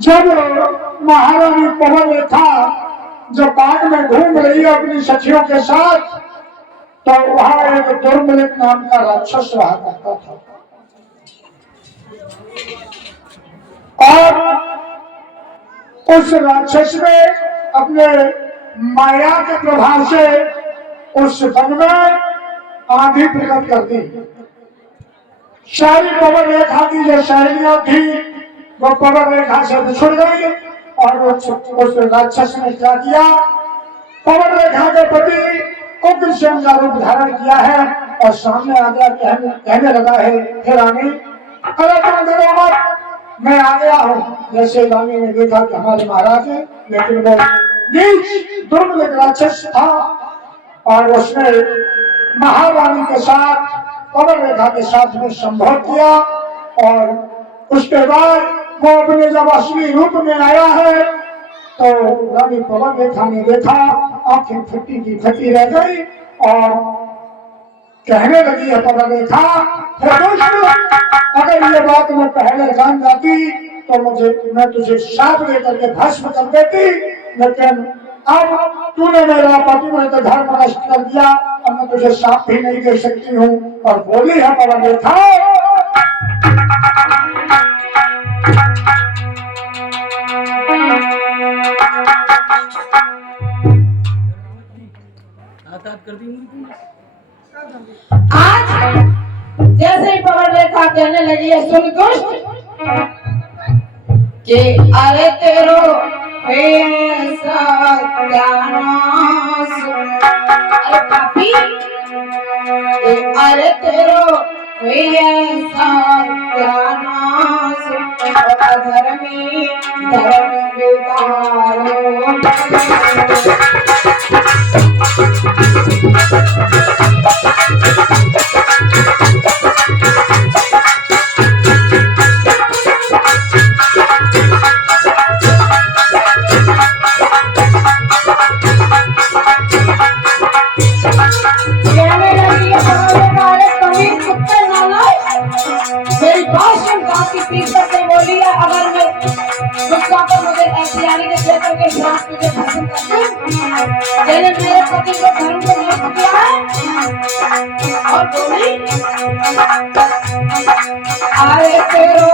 जब महारानी पवन रेखा जब बाग में घूम रही है अपनी सखियों के साथ, तो वहां एक दुर्मलिक नाम का राक्षस रहा करता था। और उस राक्षस ने अपने माया के प्रभाव से उस वन में आंधी प्रकट कर दी। सारी पवन रेखा की जो सहेलियां थी वो पवन रेखा से बिछुड़ गई। और उस राक्षस ने क्या किया, पवन रेखा के प्रति उग्रसेन का रूप धारण किया है और सामने आ गया, कहने लगा है, हे रानी, अरे तुम डरो मत, मैं आ गया हूँ। जैसे रानी ने देखा कि हमारे महाराज है, लेकिन वो नीच दुर्मलिक राक्षस था और उसने महारानी के साथ पवन रेखा के साथ में संभोग किया। और उसके बाद वो अपने जब असली रूप में आया है तो रानी पवन रेखा ने देखा, आंखें फटी की फटी रह गई और कहने लगी है पवन रेखा, अगर ये बात मैं पहले जान जाती तो मैं तुझे शाप लेकर के भस्म कर देती, लेकिन अब तूने मेरा पतिव्रत धर्म नष्ट कर दिया, अब मैं तुझे शाप भी नहीं दे सकती हूँ। और बोली है पवन रेखा, आज जैसे ही पवन रेखा कहने लगी है, सुन दुष्ट कि अरे तेरो सत्यानाश, अरे पापी, अरे तेरो सत्यानाश, अधर्मी धर्म बिगाड़ो। मेरी भाषण काफी पीस करके बोली है, अगर मैं गुस्सा पर मुझे ऐसी यानी के क्षेत्र के साथ तुझे भाषण करती हूँ, मैंने मेरे पति को धर्म को नष्ट किया है और बोली आए तेरो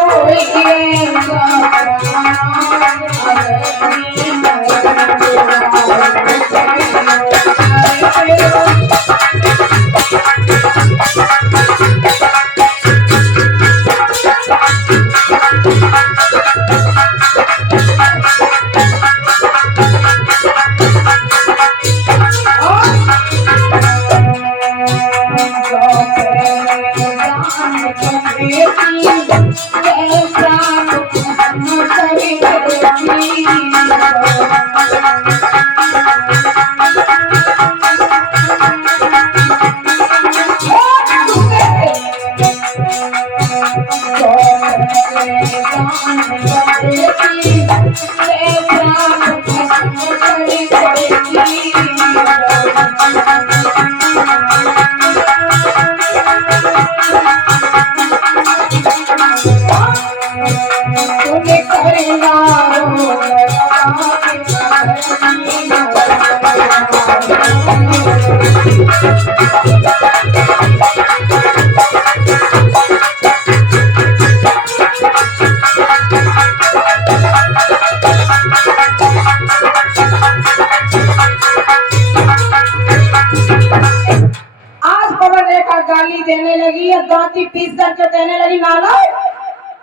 देने लगी या दांती पीस करके देने लगी, नाला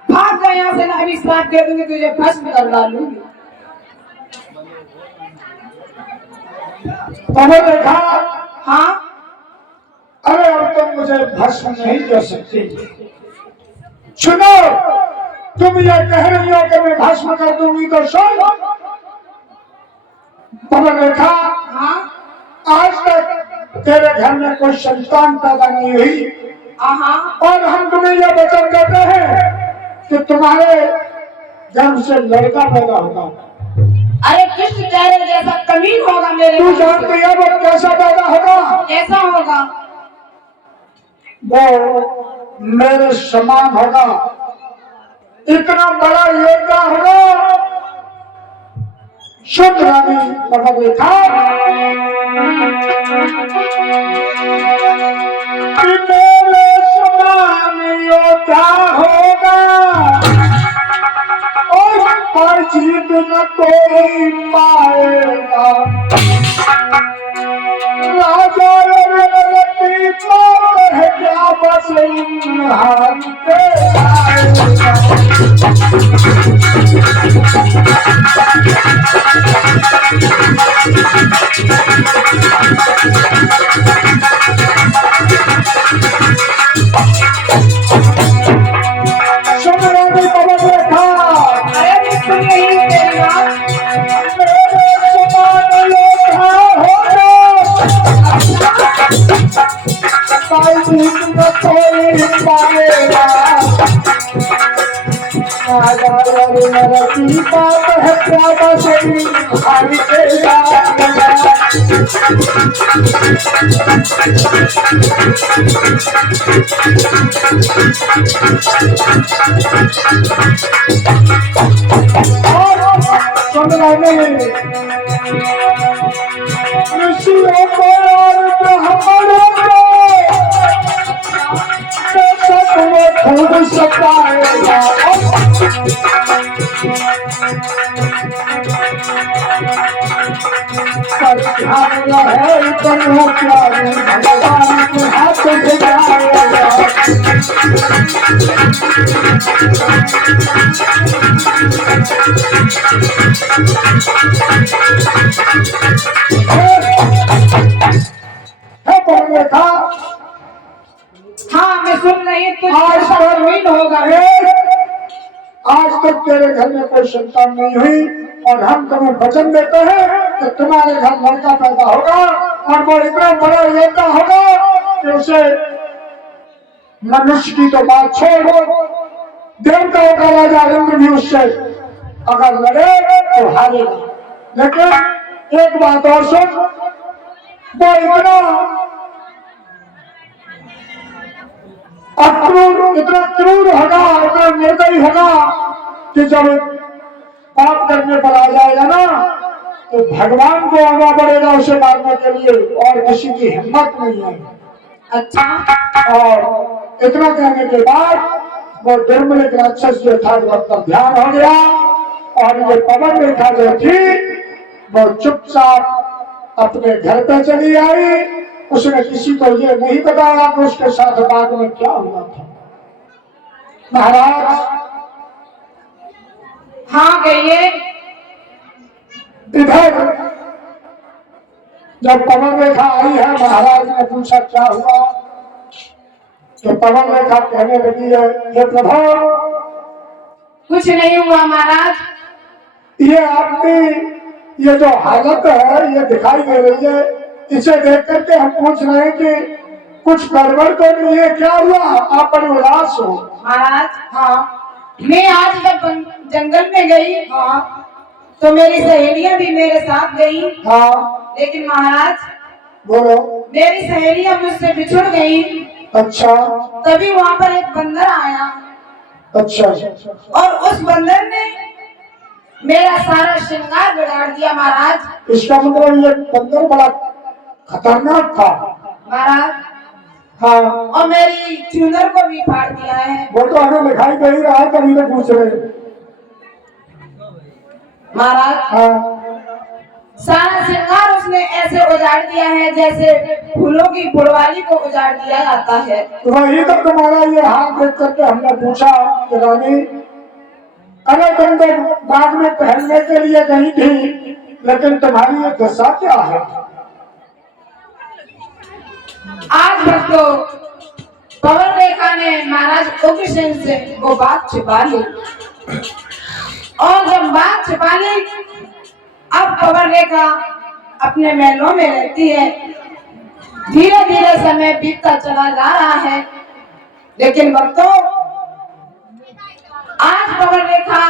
भाग जा यहाँ से, ना अभी श्राप दे दूंगी, तुझे भस्म कर डालूंगी। पवन रेखा, हाँ, अरे अब तुम मुझे भस्म नहीं कर सकती। सुनो, तुम ये कह रही हो कि मैं भस्म कर दूंगी तो सुन पवन रेखा, हाँ, आज तक तेरे घर में कोई संतान पैदा नहीं हुई और हम तुम्हें यह वचन देते हैं कि तुम्हारे गर्भ से लड़का पैदा होगा। अरे कृष्ण चेहरे जैसा कमीन होगा मेरे। तू जानती है वो कैसा पैदा होगा? कैसा होगा? वो मेरे समान होगा, इतना बड़ा योद्धा होगा शुद्ध रानी पकड़ देखा कि मेरे समान योद्धा होगा और पर जीत न कोई पाएगा। राजा रघुपति बात है क्या बस इंसान के आएगा। समरानी पवन रेखा अरे बिल्कुल नहीं तेरी बात। मेरे समान योद्धा होगा पर जीत न कोई पाएगा। राजा रघुपति बात है क्या बस इंसान के आएगा। ऋषियों को और ब्राह्मणों को बेशक वो खूब सताएगा। पर ध्यान रहे करो प्यारे भगवान के हाथ से जाएगा। देखा हाँ मैं सुन रही हूँ कुछ आज ऐसा तक जमीन होगा। आज तक तेरे घर में कोई संतान नहीं हुई और हम तुम्हें वचन देते हैं कि तुम्हारे घर लड़का पैदा होगा और वो इतना बड़ा योद्धा होगा कि उसे मनुष्य की तो बात छोड़ो, देवताओं का राजा इंद्र भी उससे अगर लड़े तो हारेगा। लेकिन एक बात और सुन, वो इतना अक्रूर इतना क्रूर होगा, इतना निर्दयी होगा कि जब पाप करने पर आ जाएगा ना तो भगवान को आना पड़ेगा उसे मारने के लिए और किसी की हिम्मत नहीं है। अच्छा और इतना कहने के बाद वो दुर्मलिक राक्षस जो था उसका ध्यान हो गया और ये पवन रेखा जो थी वो चुपचाप अपने घर पे चली आई। उसने किसी को ये नहीं बताया कि उसके साथ बाद में क्या हुआ था। महाराज हाँ कहिए। इधर जब पवन रेखा आई है महाराज ने पूछा क्या हुआ तो पवन रेखा कहने लगी है ये प्रभु कुछ नहीं हुआ महाराज। ये आपकी ये जो हालत है ये दिखाई दे रही है, इसे देख करके हम पूछ रहे हैं कि कुछ गड़बड़ तो नहीं है, क्या हुआ? आप बड़े उदास हो। महाराज हाँ मैं आज जब जंगल में गई हाँ तो मेरी सहेलियां भी मेरे साथ गई। हाँ लेकिन महाराज बोलो। मेरी सहेलियां मुझसे बिछुड़ गई। अच्छा तभी वहाँ पर एक बंदर आया अच्छा और उस बंदर ने मेरा सारा श्रृंगार बिगाड़ दिया महाराज। इसका मतलब ये बंदर बड़ा खतरनाक था। महाराज हाँ और मेरी चुनर को भी फाड़ दिया है। वो तो हमें दिखाई दे ही रहा है तभी तो पूछ रहे हैं। महाराज हाँ सारा श्रृंगार उसने ऐसे उजाड़ दिया है जैसे फूलों की फुलवारी को उजाड़ दिया जाता है। वही तो तुम्हारा ये हाथ देख करके हमने पूछा कि रानी अरे तुम तो बाग में टहलने के लिए गई थी लेकिन तुम्हारी ये दशा क्या है? आज बस तो पवन रेखा ने महाराज उग्रसेन से वो बात छिपा ली और जब बात छिपा ली अब पवन रेखा अपने महलों में रहती है। धीरे धीरे समय बीतता चला जा रहा है लेकिन भक्तों आज पवन रेखा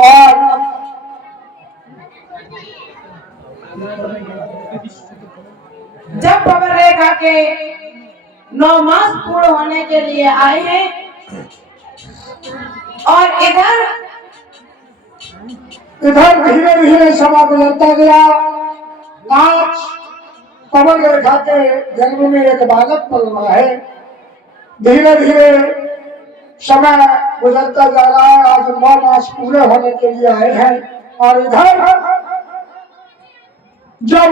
और जब खबर रेखा के 9 मास पूर्ण होने के लिए आए हैं और इधर धीरे धीरे समय गुजरता गया। आज कमल रेखा के जन्म में एक बालक पल रहा है। धीरे धीरे समय गुजरता जा रहा है। आज 9 मास पूरे होने के लिए आए हैं और इधर जब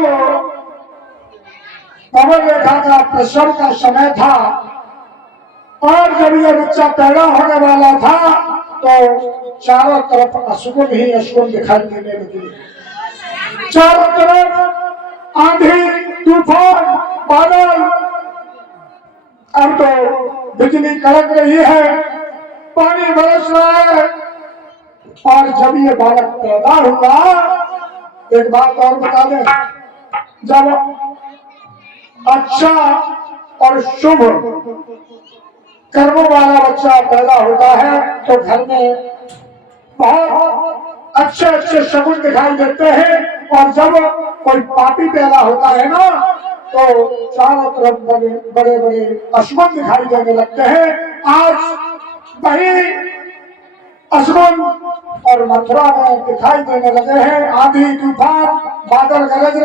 कमल रेखा का प्रसव का समय था और जब ये बच्चा पैदा होने वाला था तो चारों तरफ अशुभ ही अशुभ दिखाई देने लगी। चारों तरफ आंधी तूफान बादल, अब तो बिजली कड़क रही है, पानी बरस रहा है। और जब ये बालक पैदा हुआ, एक बात और बता दें, जब अच्छा और शुभ कर्मों वाला बच्चा पैदा होता है तो घर में बहुत अच्छे अच्छे शगुन दिखाई देते हैं। और जब कोई पापी पैदा होता है ना तो चारों तरफ बड़े बड़े अशुभ दिखाई देने लगते हैं। आज वही अशुभ और मथुरा में दिखाई देने लगे हैं। आंधी तूफान बादल गरज